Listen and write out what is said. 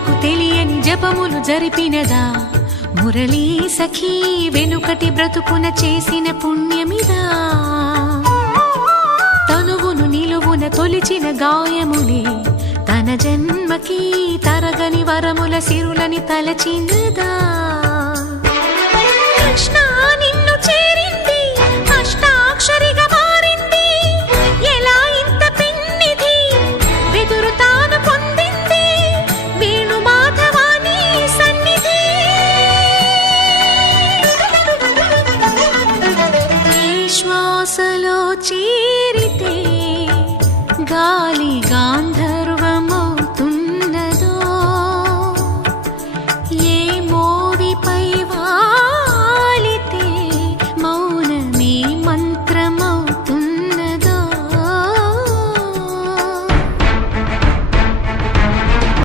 జనులకు తెలియని జపములు జరిపినదా మురళీ సఖీ వెనుకటి బ్రతుకున చేసిన పుణ్యమిదా తనువును నిలువున తొలిచిన గాయములే తన జన్మకి తరగని వరముల సిరులని తలచినదా కృష్ణ